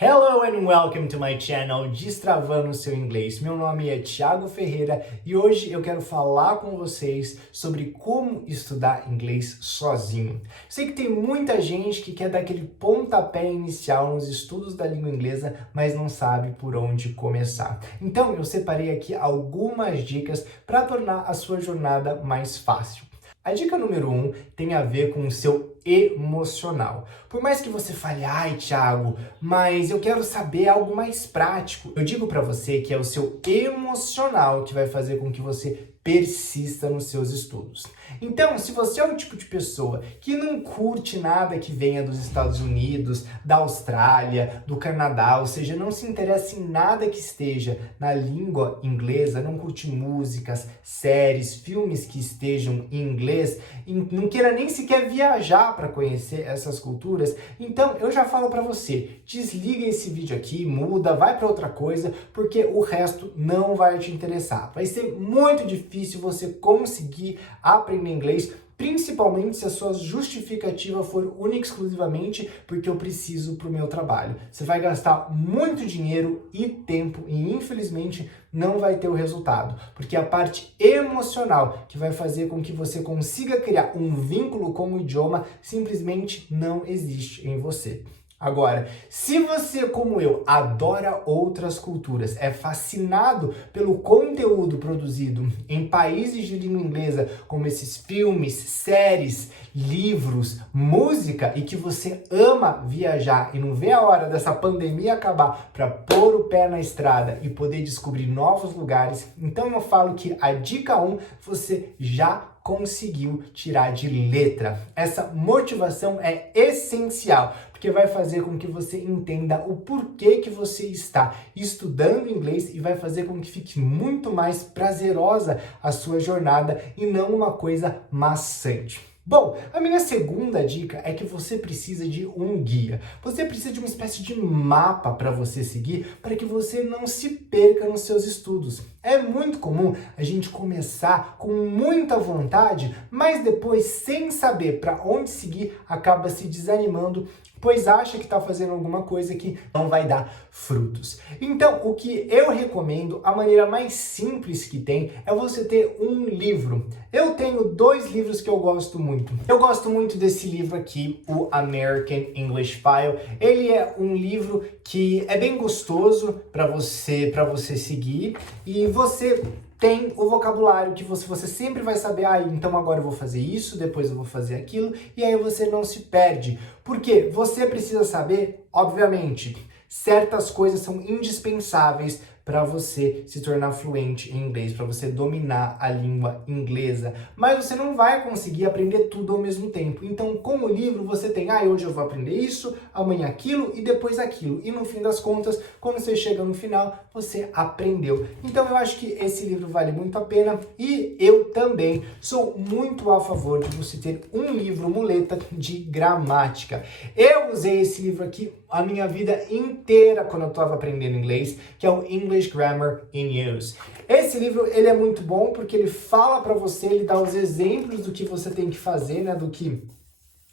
Hello and welcome to my channel Destravando Seu Inglês. Meu nome é Thiago Ferreira e hoje eu quero falar com vocês sobre como estudar inglês sozinho. Sei que tem muita gente que quer dar aquele pontapé inicial nos estudos da língua inglesa, mas não sabe por onde começar. Então eu separei aqui algumas dicas para tornar a sua jornada mais fácil. A dica número 1 tem a ver com o seu emocional. Por mais que você fale, ai Thiago, mas eu quero saber algo mais prático, eu digo para você que é o seu emocional que vai fazer com que você persista nos seus estudos. Então, se você é um tipo de pessoa que não curte nada que venha dos Estados Unidos, da Austrália, do Canadá, ou seja, não se interessa em nada que esteja na língua inglesa, não curte músicas, séries, filmes que estejam em inglês, não queira nem sequer viajar para conhecer essas culturas, então eu já falo para você, desliga esse vídeo aqui, muda, vai para outra coisa, porque o resto não vai te interessar. Vai ser muito difícil você conseguir aprender inglês, principalmente se a sua justificativa for única e exclusivamente porque eu preciso para o meu trabalho. Você vai gastar muito dinheiro e tempo e infelizmente não vai ter o resultado, porque a parte emocional que vai fazer com que você consiga criar um vínculo com o idioma simplesmente não existe em você. Agora, se você, como eu, adora outras culturas, é fascinado pelo conteúdo produzido em países de língua inglesa, como esses filmes, séries, livros, música, e que você ama viajar e não vê a hora dessa pandemia acabar para pôr o pé na estrada e poder descobrir novos lugares, então eu falo que a dica 1 você já conseguiu tirar de letra. Essa motivação é essencial, porque vai fazer com que você entenda o porquê que você está estudando inglês e vai fazer com que fique muito mais prazerosa a sua jornada e não uma coisa maçante. Bom, a minha segunda dica é que você precisa de um guia. Você precisa de uma espécie de mapa para você seguir, para que você não se perca nos seus estudos. É muito comum a gente começar com muita vontade, mas depois, sem saber para onde seguir, acaba se desanimando, pois acha que está fazendo alguma coisa que não vai dar frutos. Então, o que eu recomendo, a maneira mais simples que tem, é você ter um livro. Eu tenho 2 livros que eu gosto muito. Eu gosto muito desse livro aqui, o American English File. Ele é um livro que é bem gostoso para você seguir e você tem o vocabulário que você sempre vai saber, então agora eu vou fazer isso, depois eu vou fazer aquilo, e aí você não se perde. Porque você precisa saber, obviamente, certas coisas são indispensáveis para você se tornar fluente em inglês, para você dominar a língua inglesa. Mas você não vai conseguir aprender tudo ao mesmo tempo. Então, com o livro, você tem, hoje eu vou aprender isso, amanhã aquilo e depois aquilo. E no fim das contas, quando você chega no final, você aprendeu. Então, eu acho que esse livro vale muito a pena e eu também sou muito a favor de você ter um livro muleta de gramática. Eu usei esse livro aqui a minha vida inteira quando eu estava aprendendo inglês, que é o English Grammar in Use. Esse livro, ele é muito bom porque ele fala para você, ele dá os exemplos do que você tem que fazer, né,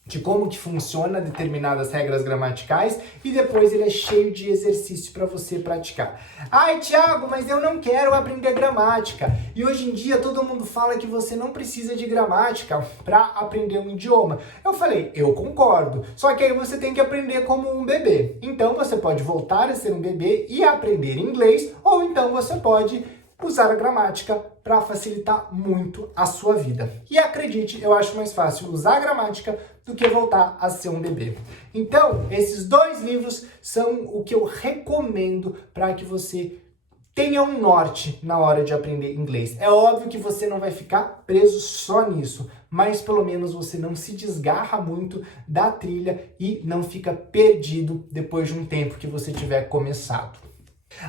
de como que funciona determinadas regras gramaticais e depois ele é cheio de exercício para você praticar. Ai, Thiago, mas eu não quero aprender gramática. E hoje em dia todo mundo fala que você não precisa de gramática para aprender um idioma. Eu falei, eu concordo. Só que aí você tem que aprender como um bebê. Então você pode voltar a ser um bebê e aprender inglês, ou então você pode usar a gramática para facilitar muito a sua vida. E acredite, eu acho mais fácil usar a gramática do que voltar a ser um bebê. Então, esses 2 livros são o que eu recomendo para que você tenha um norte na hora de aprender inglês. É óbvio que você não vai ficar preso só nisso, mas pelo menos você não se desgarra muito da trilha e não fica perdido depois de um tempo que você tiver começado.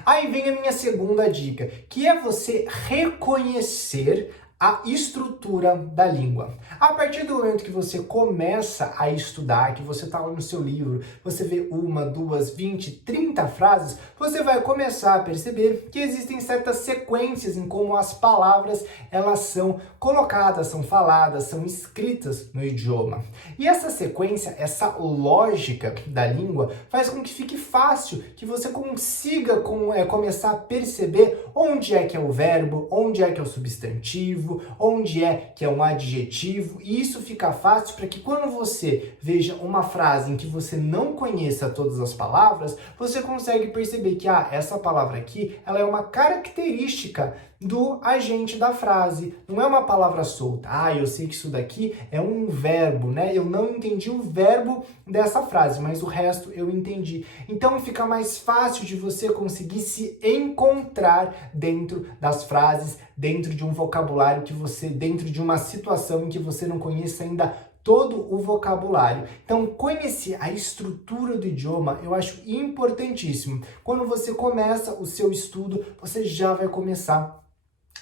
Aí vem a minha segunda dica, que é você reconhecer a estrutura da língua. A partir do momento que você começa a estudar, que você está lá no seu livro, você vê 1, 2, 20, 30 30 frases, você vai começar a perceber que existem certas sequências em como as palavras elas são colocadas, são faladas, são escritas no idioma. E essa sequência, essa lógica da língua faz com que fique fácil, que você consiga começar a perceber onde é que é o verbo, onde é que é o substantivo, onde é que é um adjetivo, e isso fica fácil para que quando você veja uma frase em que você não conheça todas as palavras, você consegue perceber que essa palavra aqui, ela é uma característica do agente da frase, não é uma palavra solta. Eu sei que isso daqui é um verbo, né? Eu não entendi o verbo dessa frase, mas o resto eu entendi. Então fica mais fácil de você conseguir se encontrar dentro das frases, dentro de um vocabulário dentro de uma situação em que você não conheça ainda todo o vocabulário. Então, conhecer a estrutura do idioma eu acho importantíssimo. Quando você começa o seu estudo, você já vai começar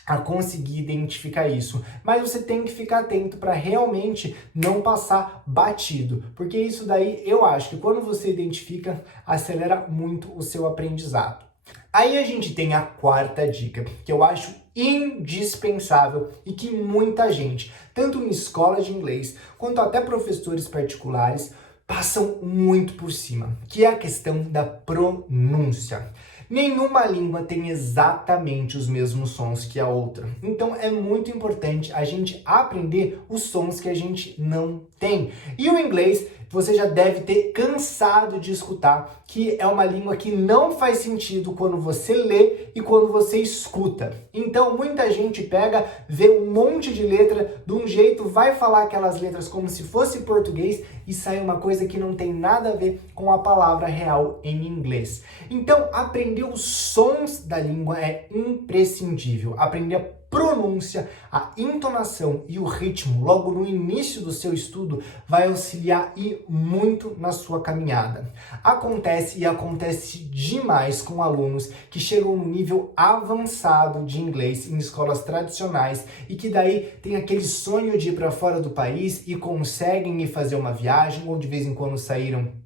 a conseguir identificar isso. Mas você tem que ficar atento para realmente não passar batido, porque isso daí eu acho que quando você identifica, acelera muito o seu aprendizado. Aí a gente tem a quarta dica, que eu acho indispensável e que muita gente, tanto em escola de inglês, quanto até professores particulares, passam muito por cima, que é a questão da pronúncia. Nenhuma língua tem exatamente os mesmos sons que a outra. Então é muito importante a gente aprender os sons que a gente não tem. E o inglês, você já deve ter cansado de escutar que é uma língua que não faz sentido quando você lê e quando você escuta. Então muita gente pega, vê um monte de letra de um jeito, vai falar aquelas letras como se fosse português e sai uma coisa que não tem nada a ver com a palavra real em inglês. Então aprender os sons da língua é imprescindível. Aprender a pronúncia, a entonação e o ritmo logo no início do seu estudo vai auxiliar e muito na sua caminhada. Acontece demais com alunos que chegam no nível avançado de inglês em escolas tradicionais e que daí tem aquele sonho de ir para fora do país e conseguem ir fazer uma viagem ou de vez em quando saíram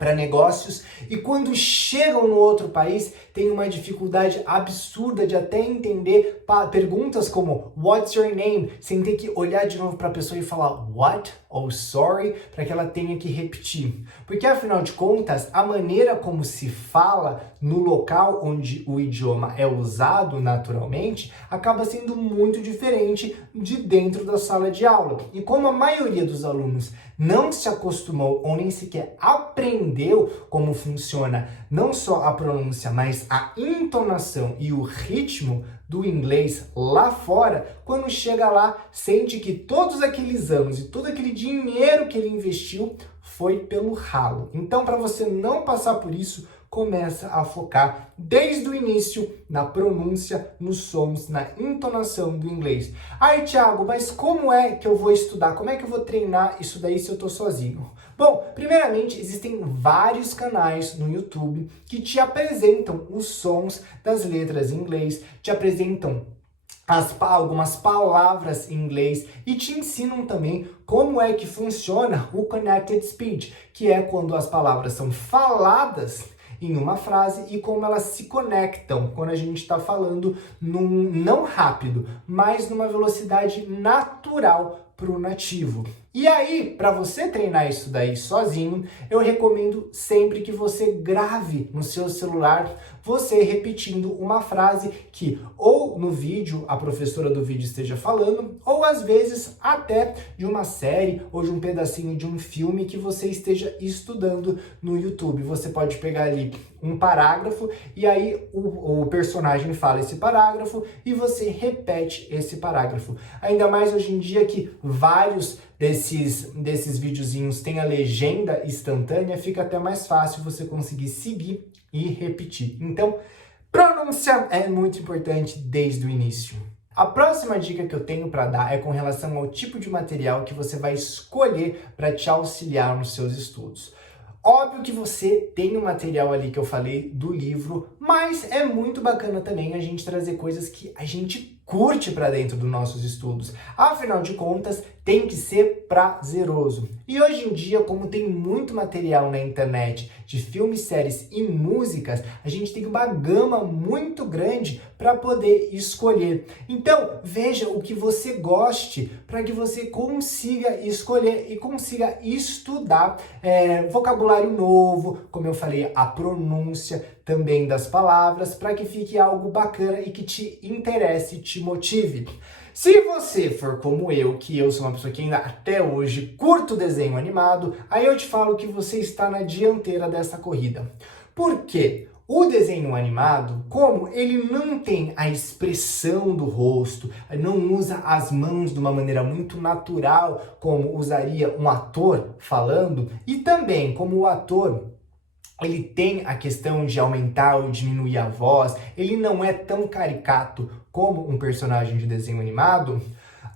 para negócios, e quando chegam no outro país, tem uma dificuldade absurda de até entender perguntas como What's your name? Sem ter que olhar de novo para a pessoa e falar What? Ou sorry, para que ela tenha que repetir. Porque afinal de contas, a maneira como se fala no local onde o idioma é usado naturalmente, acaba sendo muito diferente de dentro da sala de aula. E como a maioria dos alunos não se acostumou ou nem sequer aprendeu como funciona não só a pronúncia, mas a entonação e o ritmo do inglês lá fora, quando chega lá, sente que todos aqueles anos e todo aquele dinheiro que ele investiu foi pelo ralo. Então, para você não passar por isso, começa a focar desde o início na pronúncia, nos sons, na entonação do inglês. Thiago, mas como é que eu vou estudar? Como é que eu vou treinar isso daí se eu tô sozinho? Bom, primeiramente, existem vários canais no YouTube que te apresentam os sons das letras em inglês, te apresentam algumas palavras em inglês e te ensinam também como é que funciona o Connected Speech, que é quando as palavras são faladas em uma frase e como elas se conectam quando a gente está falando não rápido, mas numa velocidade natural para o nativo. E aí, para você treinar isso daí sozinho, eu recomendo sempre que você grave no seu celular você repetindo uma frase que ou no vídeo a professora do vídeo esteja falando, ou às vezes até de uma série ou de um pedacinho de um filme que você esteja estudando no YouTube. Você pode pegar ali um parágrafo e aí o personagem fala esse parágrafo e você repete esse parágrafo. Ainda mais hoje em dia que vários desses videozinhos têm a legenda instantânea, fica até mais fácil você conseguir seguir e repetir. Então, pronúncia é muito importante desde o início. A próxima dica que eu tenho para dar é com relação ao tipo de material que você vai escolher para te auxiliar nos seus estudos. Óbvio que você tem o material ali que eu falei do livro, mas é muito bacana também a gente trazer coisas que a gente curte para dentro dos nossos estudos. Afinal de contas, tem que ser prazeroso. E hoje em dia, como tem muito material na internet de filmes, séries e músicas, a gente tem uma gama muito grande para poder escolher. Então, veja o que você goste para que você consiga escolher e consiga estudar vocabulário novo, como eu falei, a pronúncia também das palavras, para que fique algo bacana e que te interesse, te motive. Se você for como eu, que eu sou uma pessoa que ainda até hoje curto desenho animado, aí eu te falo que você está na dianteira dessa corrida. Por quê? O desenho animado, como ele não tem a expressão do rosto, não usa as mãos de uma maneira muito natural, como usaria um ator falando, e também como o ator ele tem a questão de aumentar ou diminuir a voz, ele não é tão caricato como um personagem de desenho animado,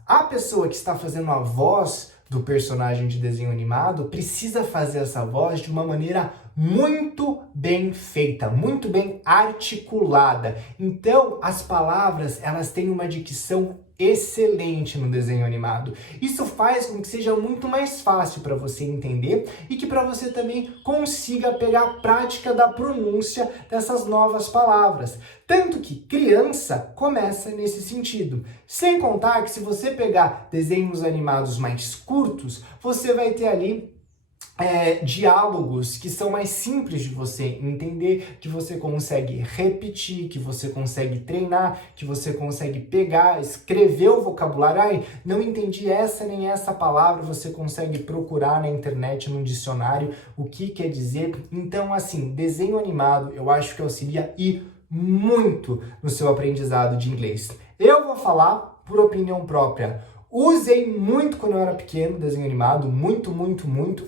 a pessoa que está fazendo a voz do personagem de desenho animado precisa fazer essa voz de uma maneira muito bem feita, muito bem articulada. Então, as palavras, elas têm uma dicção excelente no desenho animado. Isso faz com que seja muito mais fácil para você entender e que para você também consiga pegar a prática da pronúncia dessas novas palavras. Tanto que criança começa nesse sentido. Sem contar que se você pegar desenhos animados mais curtos, você vai ter ali diálogos que são mais simples de você entender, que você consegue repetir, que você consegue treinar, que você consegue pegar, escrever o vocabulário. Ai, não entendi essa nem essa palavra, você consegue procurar na internet, no dicionário, o que quer dizer. Então, assim, desenho animado eu acho que auxilia e muito no seu aprendizado de inglês. Eu vou falar por opinião própria. Usei muito quando eu era pequeno, desenho animado, muito,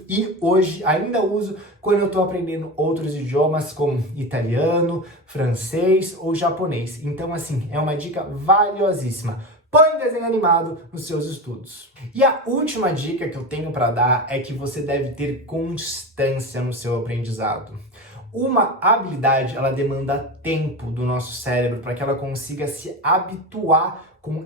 e hoje ainda uso quando eu estou aprendendo outros idiomas como italiano, francês ou japonês. Então, assim, é uma dica valiosíssima. Põe desenho animado nos seus estudos. E a última dica que eu tenho para dar é que você deve ter constância no seu aprendizado. Uma habilidade, ela demanda tempo do nosso cérebro para que ela consiga se habituar com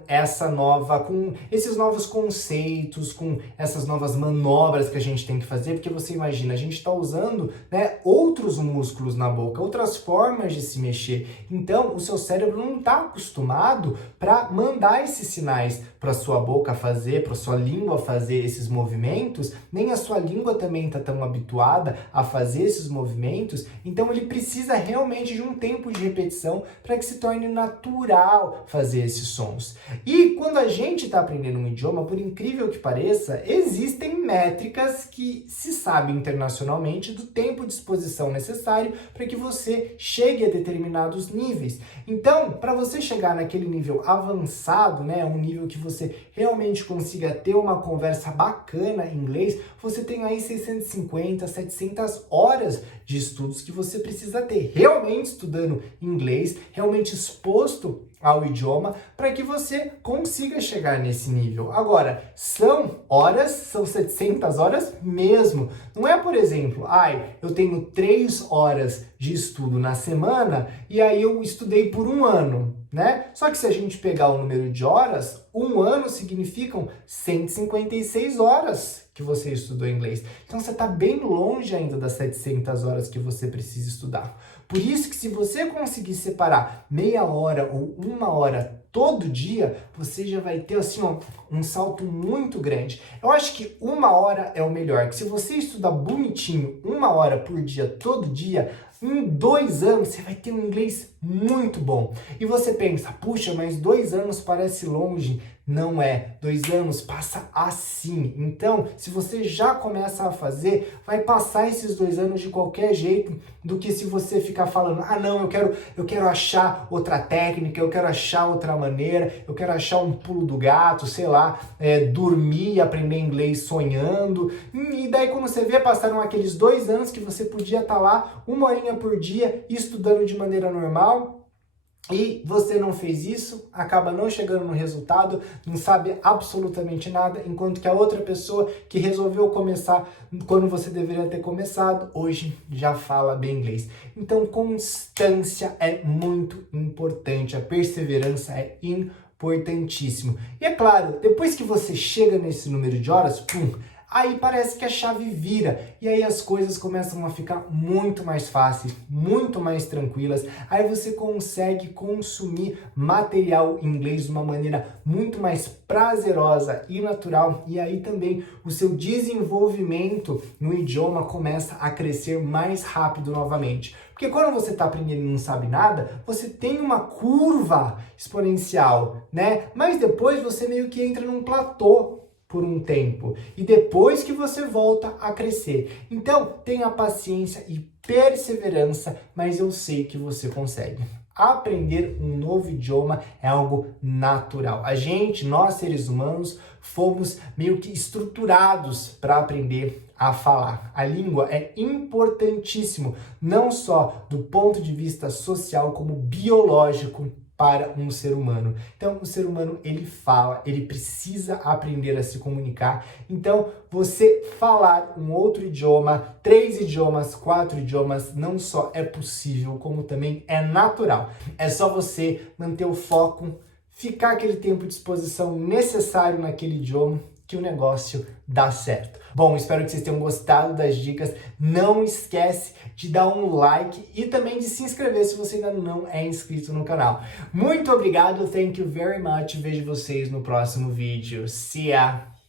esses novos conceitos, com essas novas manobras que a gente tem que fazer, porque você imagina, a gente está usando, né, outros músculos na boca, outras formas de se mexer. Então, o seu cérebro não está acostumado para mandar esses sinais para sua boca fazer, para sua língua fazer esses movimentos, nem a sua língua também está tão habituada a fazer esses movimentos, então ele precisa realmente de um tempo de repetição para que se torne natural fazer esses sons. E quando a gente está aprendendo um idioma, por incrível que pareça, existem métricas que se sabe internacionalmente do tempo de exposição necessário para que você chegue a determinados níveis. Então, para você chegar naquele nível avançado, né, um nível que você realmente consiga ter uma conversa bacana em inglês, você tem aí 650, 700 horas de estudos que você precisa ter realmente estudando inglês, realmente exposto ao idioma, para que você consiga chegar nesse nível. Agora, são horas, são 700 horas mesmo. Não é, por exemplo, eu tenho 3 horas de estudo na semana e aí eu estudei por um ano, né? Só que se a gente pegar o número de horas, um ano significam 156 horas que você estudou inglês. Então você está bem longe ainda das 700 horas que você precisa estudar. Por isso que se você conseguir separar meia hora ou uma hora todo dia, você já vai ter assim, um salto muito grande. Eu acho que uma hora é o melhor, que se você estudar bonitinho, uma hora por dia, todo dia, em 2 anos você vai ter um inglês muito bom. E você pensa, puxa, mas 2 anos parece longe. Não é. 2 anos passa assim. Então, se você já começa a fazer, vai passar esses 2 anos de qualquer jeito, do que se você ficar falando, não, eu quero achar outra técnica, eu quero achar outra maneira, eu quero achar um pulo do gato, sei lá, dormir e aprender inglês sonhando. E daí quando você vê, passaram aqueles 2 anos que você podia estar lá 1 horinha por dia estudando de maneira normal, e você não fez isso, acaba não chegando no resultado, não sabe absolutamente nada, enquanto que a outra pessoa que resolveu começar quando você deveria ter começado, hoje já fala bem inglês. Então, constância é muito importante, a perseverança é importante. importantíssimo. E é claro, depois que você chega nesse número de horas, aí parece que a chave vira e aí as coisas começam a ficar muito mais fáceis, muito mais tranquilas. Aí você consegue consumir material em inglês de uma maneira muito mais prazerosa e natural. E aí também o seu desenvolvimento no idioma começa a crescer mais rápido novamente. Porque quando você está aprendendo e não sabe nada, você tem uma curva exponencial, né? Mas depois você meio que entra num platô por um tempo e depois que você volta a crescer. Então, tenha paciência e perseverança, mas eu sei que você consegue. Aprender um novo idioma é algo natural. Nós seres humanos, fomos meio que estruturados para aprender a falar. A língua é importantíssimo, não só do ponto de vista social, como biológico para um ser humano. Então, o ser humano, ele fala, ele precisa aprender a se comunicar. Então, você falar um outro idioma, 3 idiomas, 4 idiomas, não só é possível, como também é natural. É só você manter o foco, ficar aquele tempo de exposição necessário naquele idioma, que o negócio dá certo. Bom, espero que vocês tenham gostado das dicas. Não esquece de dar um like e também de se inscrever se você ainda não é inscrito no canal. Muito obrigado, thank you very much. Vejo vocês no próximo vídeo. See ya!